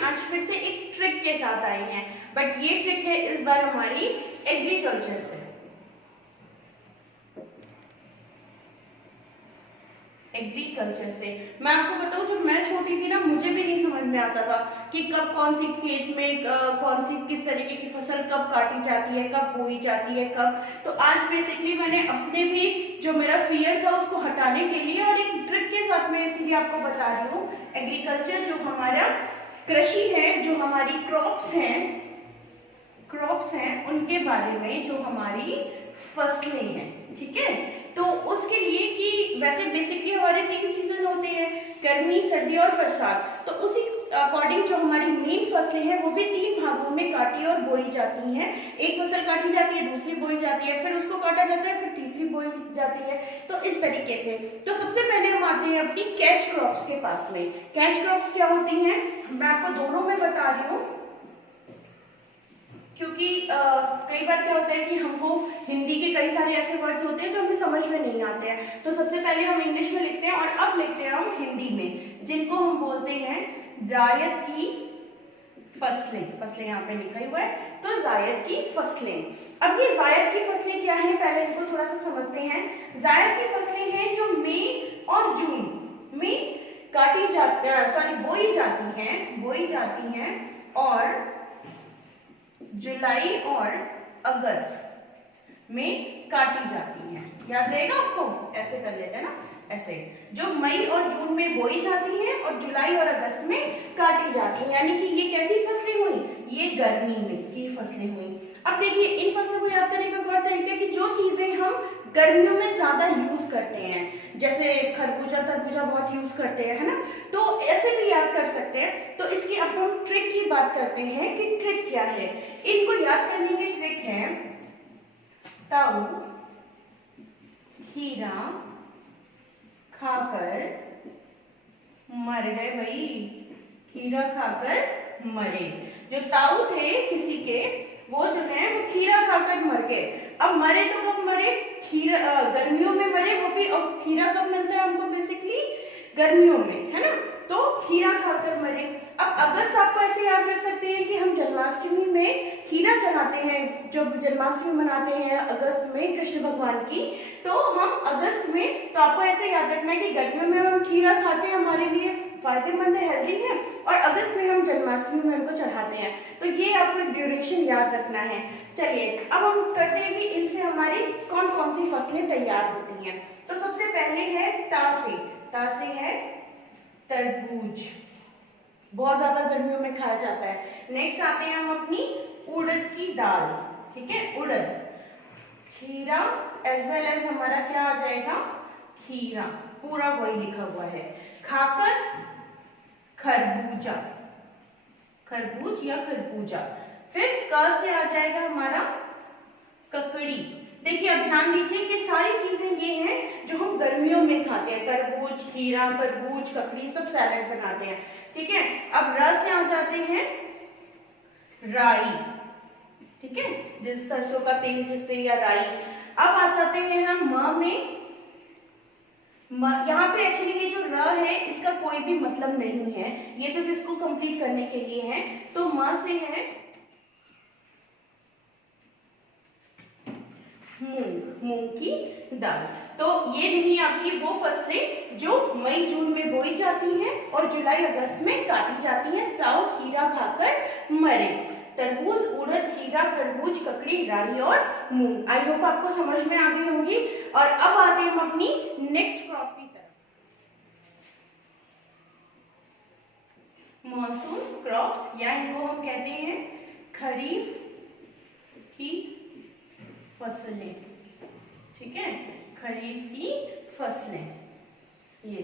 आज फिर से एक ट्रिक के साथ आई हैं, बट ये ट्रिक है इस बार हमारी एग्रीकल्चर से। एग्रीकल्चर से मैं आपको बताऊं, जब मैं छोटी थी ना मुझे भी नहीं समझ में आता था कि कब कौन सी खेत में कौन सी किस तरीके की फसल कब काटी जाती है, कब बोई जाती है, कब। तो आज बेसिकली मैंने अपने भी जो मेरा फियर था उसको हटाने के लिए और एक ट्रिक के साथ मैं इसीलिए आपको बता रही हूँ। एग्रीकल्चर जो हमारा कृषि है, जो हमारी क्रॉप्स हैं उनके बारे में, जो हमारी फसलें हैं, ठीक है। तो उसके लिए कि वैसे बेसिकली हमारे 3 सीजन होते हैं, गर्मी, सर्दी और बरसात। तो उसी अकॉर्डिंग जो हमारी मेन फसलें हैं वो भी 3 भागों में काटी और बोई जाती हैं। एक फसल काटी जाती है, दूसरी बोई जाती है, फिर उसको काटा जाता है, फिर तीसरी बोई जाती है। तो इस तरीके से तो सबसे पहले हम आते हैं अपनी कैच क्रॉप्स के पास में। कैच क्रॉप्स क्या होती हैं मैं आपको दोनों में बता रही हूँ, क्योंकि कई बार क्या होता है कि हमको हिंदी के कई सारे ऐसे वर्ड्स होते हैं जो हमें समझ में नहीं आते हैं। तो सबसे पहले हम इंग्लिश में लिखते हैं और अब लिखते हैं हम हिंदी में, जिनको हम बोलते हैं जायद की फसलें। फसलें यहाँ पे लिखा हुआ है, तो जायद की फसलें। अब ये जायद की फसलें क्या हैं, पहले इनको थोड़ा सा समझते हैं। जायद की फसलें हैं जो मई और जून में काटी जाती बोई जाती हैं और जुलाई और अगस्त में काटी जाती हैं। याद रहेगा आपको, ऐसे कर लेते हैं ना, ऐसे जो मई और जून में बोई जाती हैं और जुलाई और अगस्त में काटी जाती हैं। यानी कि ये कैसी फसलें हुई, ये गर्मी में की फसलें हुई। अब देखिए इन फसलों को याद करने का एक और तरीका है कि जो चीजें हम गर्मियों में ज्यादा यूज करते हैं, जैसे खरबूजा तरबूजा बहुत यूज करते हैं, है ना, तो ऐसे भी याद कर सकते हैं। तो इसकी अब हम ट्रिक की बात करते हैं कि ट्रिक क्या है। इनको याद करने की ट्रिक है ताऊ खीरा खाकर मर गए। भाई खीरा खाकर मरे। जो ताऊ थे किसी के, वो जो है वो खीरा खाकर मर गए। अब मरे तो कब मरे, खीरा गर्मियों में मरे, वो भी। और खीरा कब मिलता है हमको, बेसिकली गर्मियों में, है ना। तो खीरा खाकर मरे। अब अगस्त आपको ऐसे याद रख सकते हैं कि हम जन्माष्टमी में खीरा चढ़ाते हैं, जब जन्माष्टमी मनाते हैं अगस्त में कृष्ण भगवान की, तो हम अगस्त में, तो आपको ऐसे याद रखना है कि गर्मियों में हम खीरा खाते हैं, हमारे लिए फायदेमंद है, हेल्दी है, और अगस्त में हम जन्माष्टमी में उनको चढ़ाते हैं। तो ये आपको ड्यूरेशन याद रखना है। चलिए अब हम करते हैं कि इनसे हमारी कौन कौन सी फसलें तैयार होती हैं। तो सबसे पहले है तासे है तरबूज, बहुत ज्यादा गर्मियों में खाया जाता है। नेक्स्ट आते हैं हम अपनी उड़द की दाल, ठीक है, उड़द। खीरा एज वेल एज हमारा क्या आ जाएगा, खीरा, पूरा वही लिखा हुआ है। खाकर खरबूजा, खरबूज या खरबूजा। फिर क से आ जाएगा हमारा ककड़ी। देखिए अब ध्यान दीजिए कि सारी चीजें ये हैं जो हम गर्मियों में खाते हैं, तरबूज, खीरा, तरबूज, ककड़ी, सब सैलेड बनाते हैं, ठीक है। अब र से आ जाते हैं राई, ठीक है, जिस सरसों का तेल जिससे, या राई। अब आ जाते हैं हम म में। यहाँ पे एक्चुअली ये जो र है इसका कोई भी मतलब नहीं है, ये सिर्फ इसको कंप्लीट करने के लिए है। तो म से है मूंग की दाल। तो ये नहीं आपकी वो फसलें जो मई जून में बोई जाती हैं और जुलाई अगस्त में काटी जाती हैं। ताऊ खीरा खाकर मरे, तरबूज, उड़द, खीरा, खरबूज, ककड़ी, राई और मूंग। आई होप आपको समझ में आ गई होंगी। और अब आते हैं हम अपनी नेक्स्ट क्रॉप की तरफ, मॉनसून क्रॉप्स, या इनको हम कहते हैं खरीफ की फसलें, ठीक है, खरीफ की फसलें। ये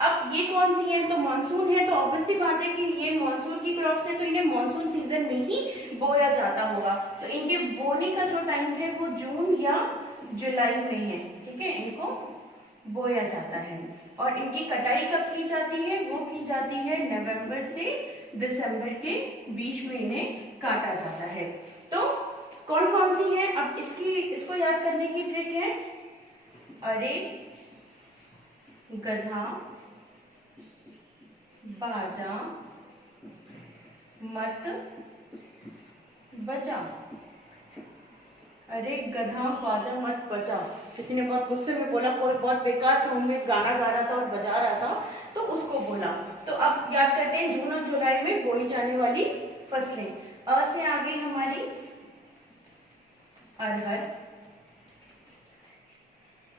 अब ये कौन सी है, तो मानसून है, तो ऑब्वियसली बात है कि ये मानसून की क्रॉप्स है, तो इन्हें मानसून सीजन में ही बोया जाता होगा। तो इनके बोने का जो टाइम है वो जून या जुलाई में है, ठीक है, इनको बोया जाता है। और इनकी कटाई कब की जाती है, वो की जाती है नवंबर से दिसंबर के बीच में इन्हें काटा जाता है। तो कौन कौन सी है, अब इसको याद करने की ट्रिक है, अरे, गधा, बाजा, मत बजा। अरे गधा बाजा मत बजा। किसी ने बहुत गुस्से में बोला, कोई बहुत बेकार साउंड में गाना गा रहा था और बजा रहा था, तो उसको बोला। तो अब याद करते हैं जून और जुलाई में बोई जाने वाली फसलें। अ से आ गई हमारी अरहर,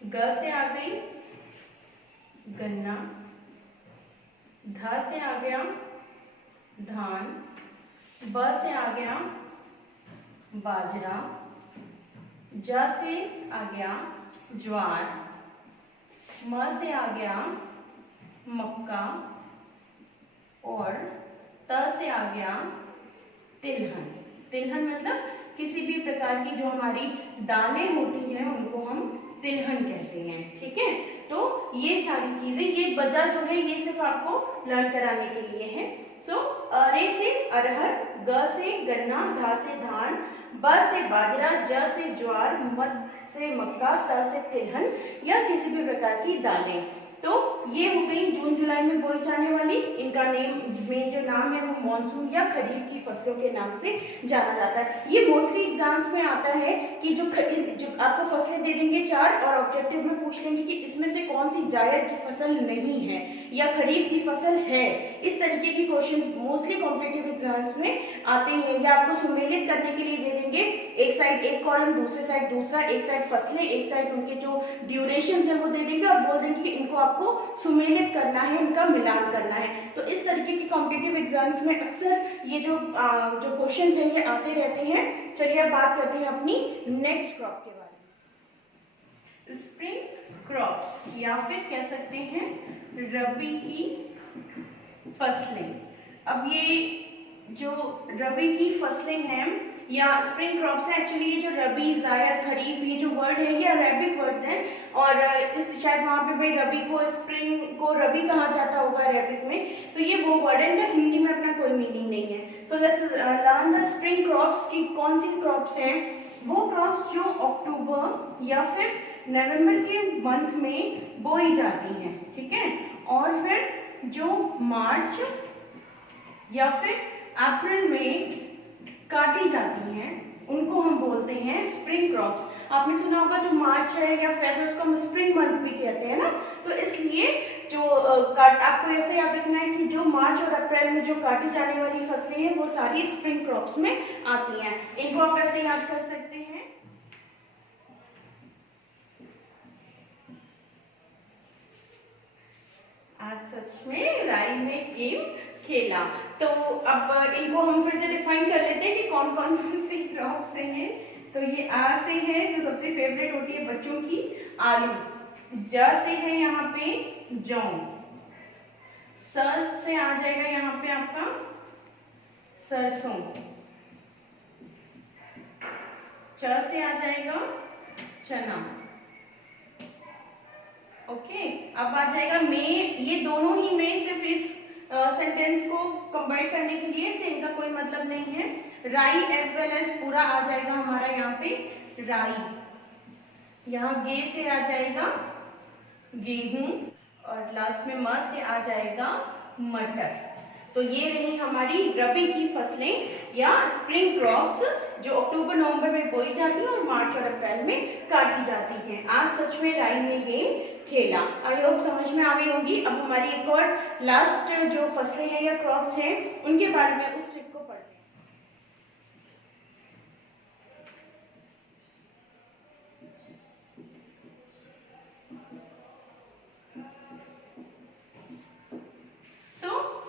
ग से आ गई गन्ना, ध से आ गया धान, ब से आ गया बाजरा, ज से आ गया ज्वार, म से आ गया मक्का और त से आ गया तिलहन। तिलहन मतलब किसी भी प्रकार की जो हमारी दालें होती हैं उनको हम तिलहन कहते हैं। ठीक है, तो ये सारी चीजें, ये बजा जो है ये सिर्फ आपको लर्न कराने के लिए है। सो अरे से अरहर, ग से गन्ना, धा से धान, ब से बाजरा, ज से ज्वार, म से मक्का, त से तिलहन या किसी भी प्रकार की दालें। तो ये हो गई जून जुलाई में बोई जाने वाली। इनका नेम में जो नाम है वो मॉनसून या खरीफ की फसलों के नाम से जाना जाता है। ये मोस्टली एग्जाम्स में आता है कि जो आपको फसलें दे देंगे 4 और ऑब्जेक्टिव में पूछ लेंगे कि इसमें से कौन सी जायद की फसल नहीं है या खरीफ की फसल है। इस तरीके की क्वेश्चन मोस्टली कॉम्पिटिटिव एग्जाम्स में आते हैं, या आपको सुमेलित करने के लिए दे देंगे। एक साइड एक कॉलम, दूसरे साइड दूसरा, एक साइड फसलें, एक साइड उनके जो ड्यूरेशन है वो दे देंगे और बोल देंगे कि इनको आपको सुमेलित करना है, इनका मिलान करना है। तो इस तरीके की कॉम्पिटिटिव एग्जाम्स में अक्सर ये जो क्वेश्चंस हैं ये आते रहते हैं। चलिए अब बात करते हैं अपनी नेक्स्ट क्रॉप के बारे में। स्प्रिंग क्रॉप्स या फिर कह सकते हैं रबी की फसलें। अब ये जो रबी की फसलें हैं या स्प्रिंग क्रॉप्स है, एक्चुअली ये जो रबी, जायद, खरीफ, ये जो वर्ड है ये अरेबिक वर्ड्स हैं और इस शायद वहाँ पे भाई रबी को, स्प्रिंग को रबी कहा जाता होगा अरेबिक में, तो ये वो वर्ड है, इनका हिंदी में अपना कोई मीनिंग नहीं है। So let's learn the spring crops की कौन सी क्रॉप्स हैं। वो क्रॉप्स जो अक्टूबर या फिर नवंबर के मंथ में बोई जाती हैं, ठीक है, और फिर जो मार्च या फिर अप्रैल में काटी जाती हैं उनको हम बोलते हैं स्प्रिंग क्रॉप्स। आपने सुना होगा जो मार्च है या फेब है उसको हम स्प्रिंग मंथ भी कहते हैं ना, तो इसलिए जो आपको ऐसे याद रखना है कि जो मार्च और अप्रैल में जो काटी जाने वाली फसलें हैं वो सारी स्प्रिंग क्रॉप्स में आती हैं। इनको आप ऐसे याद कर सकते हैं। आज सच में राइम में गेम खेला। तो अब इनको हम फिर से डिफाइन कर लेते हैं कि कौन कौन सी क्रॉप से हैं। तो ये आ से है जो सबसे फेवरेट होती है बच्चों की, आलू। ज से है यहाँ पे जौ। स से आ जाएगा यहाँ पे आपका सरसों। च से आ जाएगा चना। ओके, अब आ जाएगा में। ये दोनों ही में सिर्फ इस सेंटेंस को कंबाइन करने के लिए, से इनका कोई मतलब नहीं है। राई एज वेल एज पूरा आ जाएगा हमारा यहाँ पे राई। यहाँ गे से आ जाएगा गेहूं और लास्ट में म से आ जाएगा मटर। तो ये रही हमारी रबी की फसलें या स्प्रिंग क्रॉप्स जो अक्टूबर नवंबर में बोई जाती है और मार्च और अप्रैल में काटी जाती हैं। आज सच में राइम ने गेम खेला। आई होप समझ में आ गई होगी। अब हमारी एक और लास्ट जो फसलें हैं या क्रॉप्स हैं उनके बारे में उस ट्रिक को पढ़ते हैं।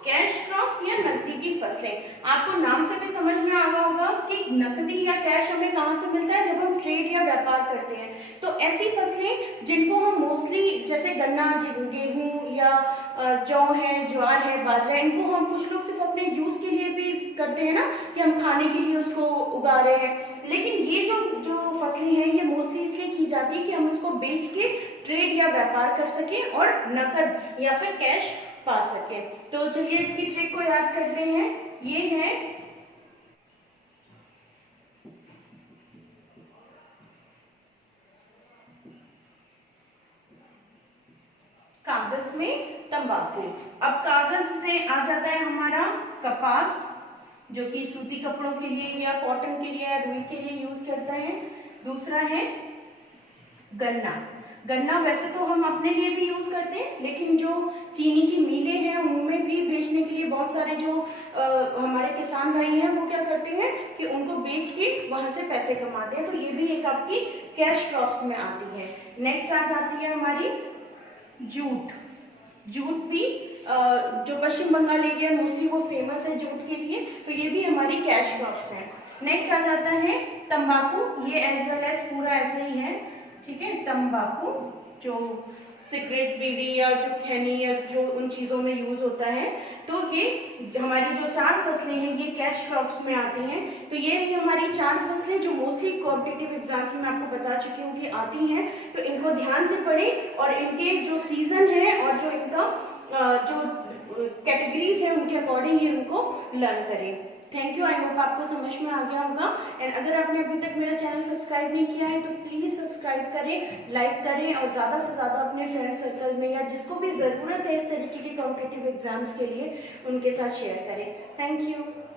कैश क्रॉप्स या नकदी की फसलें। आपको नाम से भी समझ में आ रहा होगा कि नकदी या कैश हमें कहाँ से मिलता है, जब हम ट्रेड या व्यापार करते हैं। तो ऐसी फसलें जिनको हम मोस्टली जैसे गन्ना, गेहूं या जौ है, ज्वार है, बाजरा, इनको हम कुछ लोग सिर्फ अपने यूज के लिए भी करते हैं ना, कि हम खाने के लिए उसको उगा रहे हैं। लेकिन ये जो फसलें हैं ये मोस्टली इसलिए की जाती है कि हम उसको बेच के ट्रेड या व्यापार कर सकें और नकद या फिर कैश पा सके। तो चलिए इसकी ट्रिक को याद करते हैं। ये है कागज में तंबाकू। अब कागज से आ जाता है हमारा कपास, जो कि सूती कपड़ों के लिए या कॉटन के लिए या रुई के लिए यूज करता है। दूसरा है गन्ना। गन्ना वैसे तो हम अपने लिए भी यूज करते हैं, लेकिन जो चीनी की मिलें हैं उनमें भी बेचने के लिए बहुत सारे जो हमारे किसान भाई हैं वो क्या करते हैं कि उनको बेच के वहां से पैसे कमाते हैं। तो ये भी एक आपकी कैश क्रॉप्स में आती है। नेक्स्ट आ जाती है हमारी जूट। जूट भी जो पश्चिम बंगाल एरिया मोस्टली वो फेमस है जूट के लिए, तो ये भी हमारी कैश क्रॉप्स है। नेक्स्ट आ जाता है तंबाकू। ये एज वेल एज पूरा ऐसे ही है, ठीक है। तंबाकू जो सिगरेट, बीड़ी या जो खैनी या जो उन चीज़ों में यूज होता है, तो ये हमारी जो 4 फसलें हैं ये कैश क्रॉप्स में आती हैं। तो ये भी हमारी 4 फसलें जो मोस्टली कॉम्पिटिटिव एग्जाम्स में आपको बता चुकी हूँ कि आती हैं। तो इनको ध्यान से पढ़ें और इनके जो सीजन है और जो इनका जो कैटेगरीज है उनके अकॉर्डिंग ही उनको लर्न करें। Thank you. आई होप आपको समझ में आ गया होगा। एंड अगर आपने अभी तक मेरा चैनल सब्सक्राइब नहीं किया है तो प्लीज़ सब्सक्राइब करें, लाइक करें और ज़्यादा से ज़्यादा अपने फ्रेंड सर्कल में या जिसको भी ज़रूरत है इस तरीके के कॉम्पिटिटिव एग्जाम्स के लिए उनके साथ शेयर करें। Thank you.